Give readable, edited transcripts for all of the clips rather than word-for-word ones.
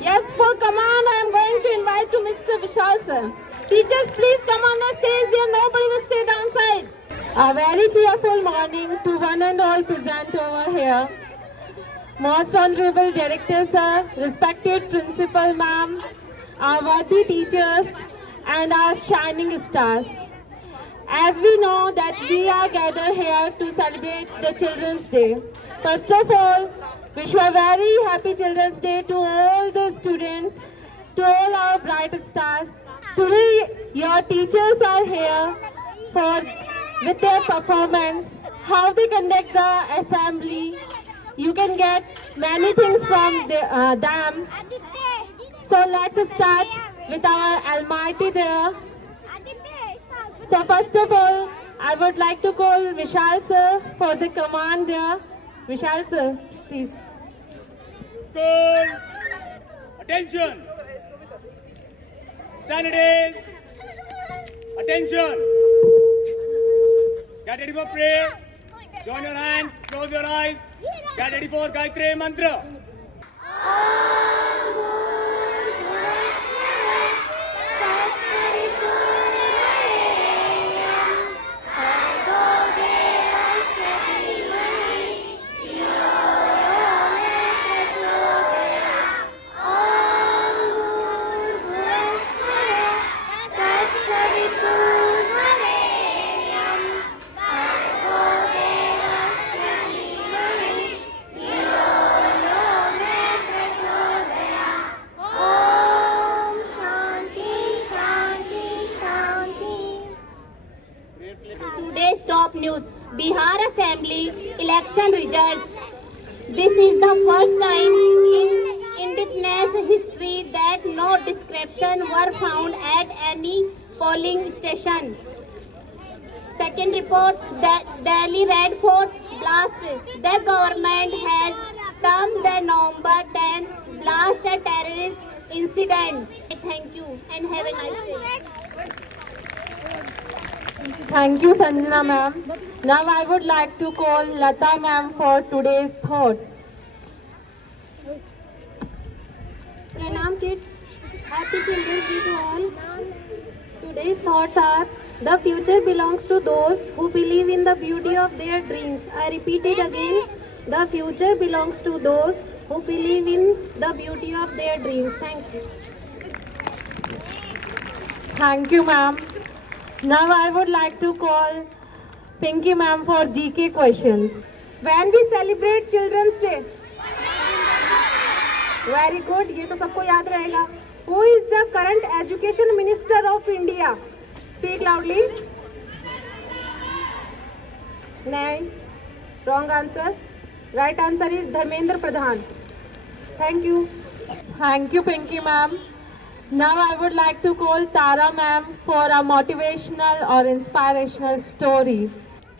Yes, for command, I am going to invite to Mr. Vishal sir. Teachers, please come on the stage. There, nobody will stay downside. A very cheerful morning to one and all present over here. Most Honorable Director Sir, respected Principal Ma'am, our worthy teachers, and our shining stars. As we know that we are gathered here to celebrate the Children's Day. First of all, wish you a very happy Children's Day to all the students, to all our bright stars. Today, your teachers are here with their performance, how they conduct the assembly. You can get many things from them. So let's start with our Almighty there. So first of all, I would like to call Vishal sir for the command there. Vishal sir, please. School, attention. Standards, attention. Get ready for prayer. Join your hands, close your eyes. Get ready for Gayatri Mantra. Today's top news, Bihar Assembly election results. This is the first time in Indigenous history that no description were found at any polling station. Second report, that Delhi Red Fort blast. The government has termed the November 10th blast a terrorist incident. Thank you and have a nice day. Thank you, Sanjana ma'am. Now I would like to call Lata ma'am for today's thought. Pranam kids, happy Children's Day to all. Today's thoughts are, the future belongs to those who believe in the beauty of their dreams. I repeat it again, the future belongs to those who believe in the beauty of their dreams. Thank you. Thank you, ma'am. Now I would like to call Pinky ma'am for GK questions. When we celebrate Children's Day? Very good, ये तो सबको याद रहेगा. Who is the current Education Minister of India? Speak loudly. No. Wrong answer. Right answer is Dharmendra Pradhan. Thank you. Thank you, Pinky ma'am. Now I would like to call Tara ma'am for a motivational or inspirational story.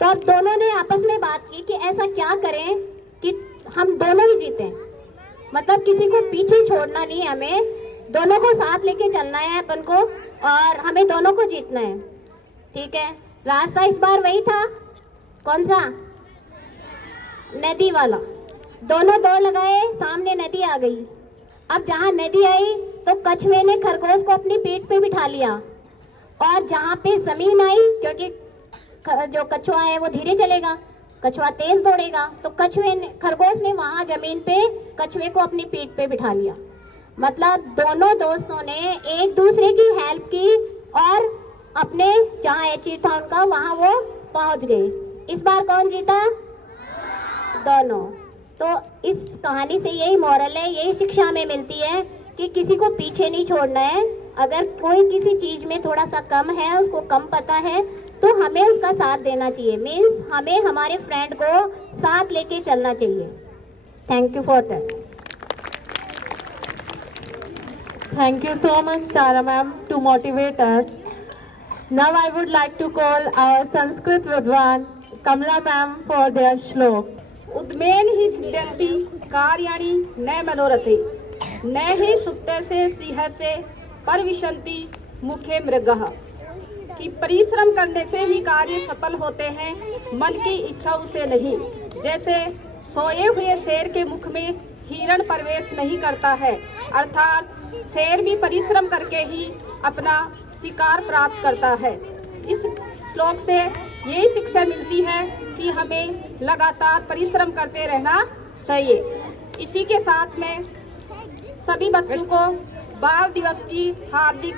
तो अब दोनों ने आपस में बात की कि ऐसा क्या करें कि हम दोनों ही जीतें. मतलब किसी को पीछे छोड़ना नहीं है, हमें दोनों को साथ लेके चलना है अपन को और हमें दोनों को जीतना है. ठीक है, रास्ता इस बार वही था. कौन सा? नदी वाला. दोनों दौड़ लगाए, सामने नदी आ गई. अब जहाँ नदी आई तो कछुए ने खरगोश को अपनी पीठ पे बिठा लिया और जहाँ पे जमीन आई, क्योंकि जो कछुआ है वो धीरे चलेगा, कछुआ तेज दौड़ेगा, तो खरगोश ने वहाँ जमीन पे कछुए को अपनी पीठ पे बिठा लिया. मतलब दोनों दोस्तों ने एक दूसरे की हेल्प की और अपने जहाँ अचीव था उनका वहाँ वो पहुँच गए. इस बार कौन जीता? दोनों. तो इस कहानी से यही मॉरल है, यही शिक्षा हमें मिलती है कि किसी को पीछे नहीं छोड़ना है. अगर कोई किसी चीज़ में थोड़ा सा कम है, उसको कम पता है, तो हमें उसका साथ देना चाहिए. मीन्स हमें हमारे फ्रेंड को साथ लेके चलना चाहिए. Thank you for that. Thank you so much, Tara ma'am, to motivate us. Now I would like to call our Sanskrit Vidwan, Kamla ma'am, for their shlok. उद्मेन ही सिद्ध्यन्ति कार्याणि न मनोरथे न ही सुप्ते से सिंह से परविशन्ति मुखे मृगः. कि परिश्रम करने से ही कार्य सफल होते हैं, मन की इच्छाओं से नहीं. जैसे सोए हुए शेर के मुख में हिरण प्रवेश नहीं करता है, अर्थात शेर भी परिश्रम करके ही अपना शिकार प्राप्त करता है। इस श्लोक से यही शिक्षा मिलती है कि हमें लगातार परिश्रम करते रहना चाहिए। इसी के साथ में सभी बच्चों को बाल दिवस की हार्दिक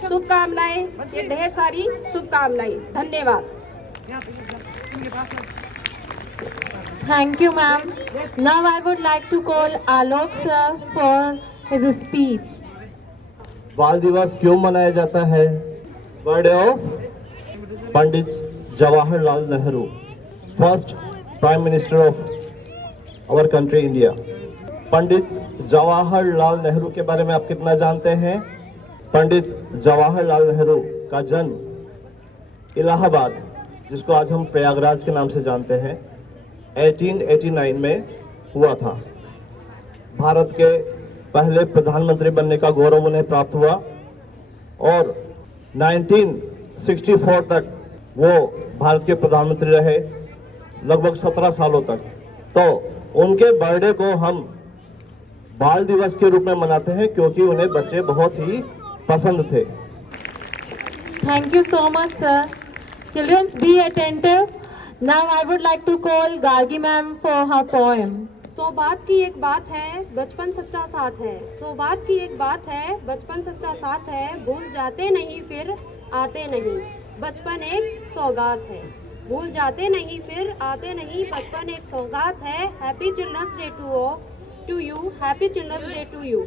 शुभकामनाएं, ये ढेर सारी शुभकामनाएं। धन्यवाद। Thank you, ma'am. Now I would like to call Alok sir for his speech. बाल दिवस क्यों मनाया जाता है? Birthday of Pandit Jawaharlal Nehru, first prime minister of our country India. Pandit Jawaharlal Nehru के बारे में आप कितना जानते हैं? पंडित जवाहरलाल नेहरू का जन्म इलाहाबाद, जिसको आज हम प्रयागराज के नाम से जानते हैं, 1889 में हुआ था। भारत के पहले प्रधानमंत्री बनने का गौरव उन्हें प्राप्त हुआ और 1964 तक वो भारत के प्रधानमंत्री रहे, लगभग 17 सालों तक। तो उनके बर्थडे को हम बाल दिवस के रूप में मनाते हैं क्योंकि उन्हें बच्चे बहुत ही पसंद थे। Thank you so much, sir. Children, be attentive. Now I would like to call Gargi ma'am for her poem. सौभाग्य की एक बात है, बचपन सच्चा साथ है। सौभाग्य की एक बात है, बचपन सच्चा साथ है। भूल जाते नहीं फिर आते नहीं, बचपन एक सौगात है। भूल जाते नहीं फिर आते नहीं, बचपन एक सौगात है। Happy children's day to you, happy children's day to you.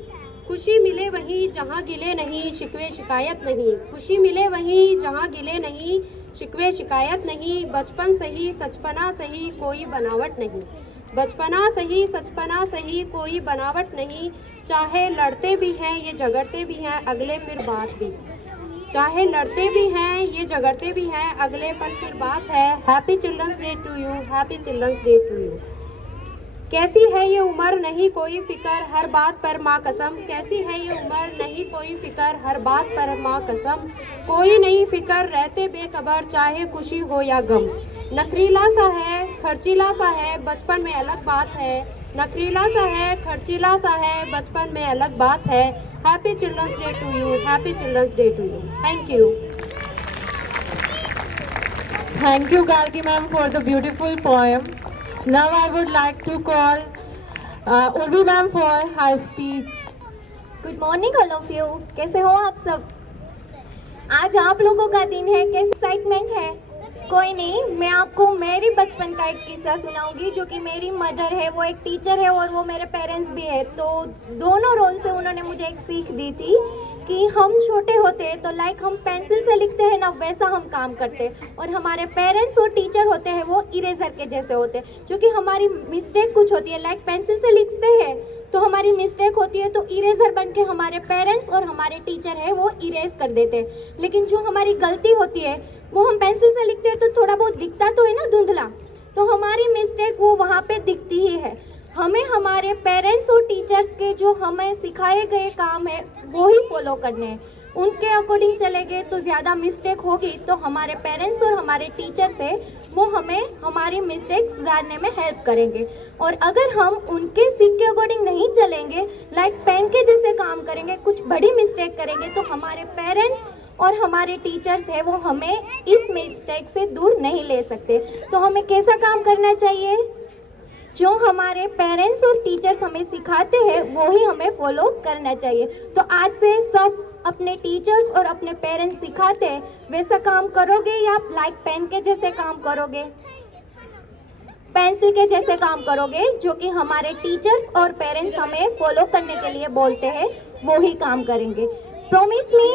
खुशी मिले वहीं जहाँ गिले नहीं, शिकवे शिकायत नहीं। खुशी मिले वहीं जहाँ गिले नहीं, शिकवे शिकायत नहीं। बचपन सही सचपना सही, कोई बनावट नहीं। बचपना सही सचपना सही, कोई बनावट नहीं। चाहे लड़ते भी हैं ये झगड़ते भी हैं, अगले फिर बात भी। चाहे लड़ते भी हैं ये झगड़ते भी हैं, अगले पल फिर बात है। Happy children's day to you, happy children's day to you. कैसी है ये उम्र नहीं कोई फिक्र, हर बात पर माँ कसम। कैसी है ये उम्र नहीं कोई फिक्र, हर बात पर माँ कसम। कोई नहीं फिक्र रहते बेखबर, चाहे खुशी हो या गम। नखरीला सा है खर्चीला सा है, बचपन में अलग बात है। नखरीला सा है खर्चीला सा है, बचपन में अलग बात है। Happy children's day to you, happy children's day to you. Thank you. Thank you, Gargi ma'am, for the beautiful poem. Now I would like to call Urvi ma'am for her speech. Good morning all of you. कैसे हो आप सब? आज आप लोगों का दिन है, कैसे एक्साइटमेंट है? कोई नहीं, मैं आपको मेरी बचपन का एक किस्सा सुनाऊंगी। जो कि मेरी मदर है, वो एक टीचर है और वो मेरे पेरेंट्स भी है। तो दोनों रोल से उन्होंने मुझे एक सीख दी थी कि हम छोटे होते हैं तो लाइक हम पेंसिल से लिखते हैं ना, वैसा हम काम करते हैं। और हमारे पेरेंट्स और टीचर होते हैं वो इरेजर के जैसे होते हैं। जो कि हमारी मिस्टेक कुछ होती है, लाइक पेंसिल से लिखते हैं तो हमारी मिस्टेक होती है, तो इरेजर बन के हमारे पेरेंट्स और हमारे टीचर है वो इरेज कर देते हैं। लेकिन जो हमारी गलती होती है वो हम पेंसिल से लिखते हैं तो थोड़ा बहुत दिखता तो है ना धुंधला, तो हमारी मिस्टेक वो वहाँ पे दिखती ही है। हमें हमारे पेरेंट्स और टीचर्स के जो हमें सिखाए गए काम है वो ही फॉलो करने हैं। उनके अकॉर्डिंग चलेंगे तो ज़्यादा मिस्टेक होगी, तो हमारे पेरेंट्स और हमारे टीचर्स है वो हमें हमारी मिस्टेक सुधारने में हेल्प करेंगे। और अगर हम उनके सीख के अकॉर्डिंग नहीं चलेंगे, लाइक पेन के जैसे काम करेंगे, कुछ बड़ी मिस्टेक करेंगे, तो हमारे पेरेंट्स और हमारे टीचर्स है वो हमें इस मिस्टेक से दूर नहीं ले सकते। तो हमें कैसा काम करना चाहिए? जो हमारे पेरेंट्स और टीचर्स हमें सिखाते हैं वो ही हमें फॉलो करना चाहिए। तो आज से सब अपने टीचर्स और अपने पेरेंट्स सिखाते हैं वैसा काम करोगे, या आप लाइक पेन के जैसे काम करोगे, पेंसिल के जैसे काम करोगे? जो कि हमारे टीचर्स और पेरेंट्स हमें फॉलो करने के लिए बोलते हैं वो ही काम करेंगे। Promise me?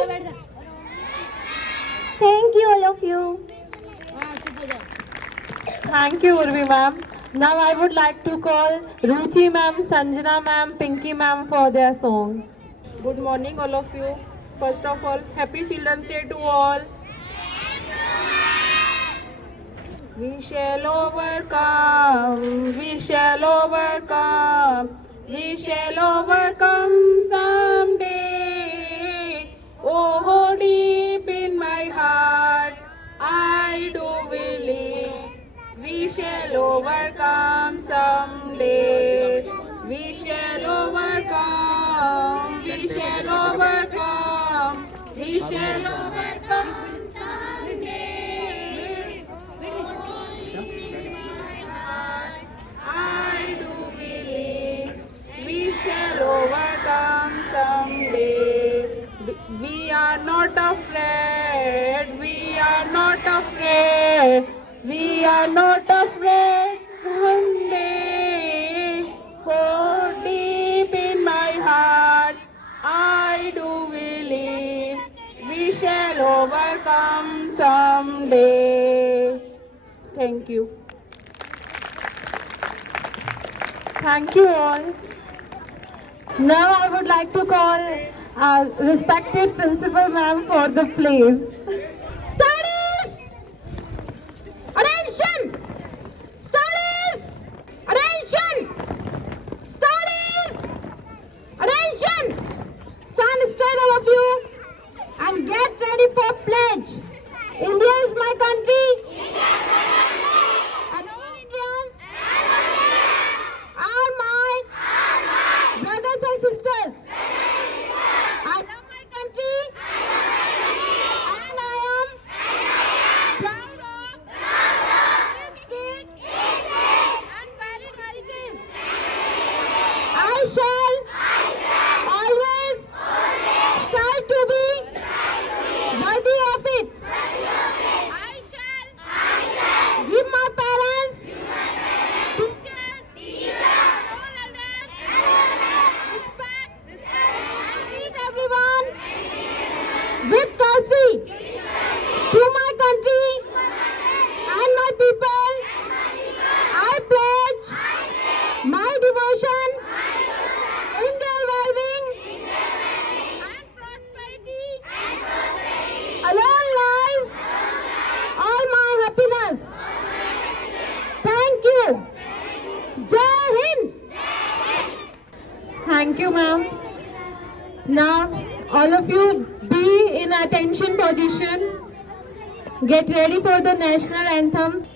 Thank you all of you. Thank you, Urvi ma'am. Now I would like to call Ruchi ma'am, Sanjana ma'am, Pinky ma'am for their song. Good morning all of you. First of all, happy Children's Day to all. We shall overcome, we shall overcome, we shall overcome someday. Oh, deep in my heart, I do believe we shall overcome someday. We shall we shall overcome. I do believe we shall overcome someday. We are not afraid. We are not afraid. We are not afraid. One day, oh, deep in my heart, I do believe we shall overcome someday. Thank you. Thank you all. Now I would like to call our respected principal ma'am for the plays. Studies! Attention! Studies! Attention! Studies! Attention! Stand straight all of you and get ready for pledge. India is my country. And all Indians are my brothers and sisters. I love my country and I am proud of its rich and varied heritage. I shall always strive to be worthy of it. I shall give my parents, teachers, all elders, respect, treat everyone with courtesy. To my country and my people, I pledge my devotion in their well-being and prosperity. Alone lies all my happiness. Thank you. Jai Hind. Thank you, ma'am. Now, all of you be in attention position. Get ready for the national anthem.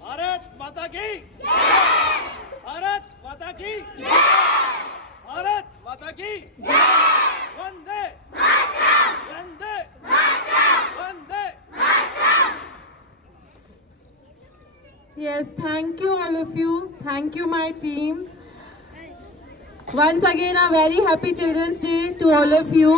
Bharat माता की भारत माता की भारत माता की वंदे वंदे वंदे Yes, thank you all of you. Thank you, my team. Once again, a very happy Children's Day to all of you.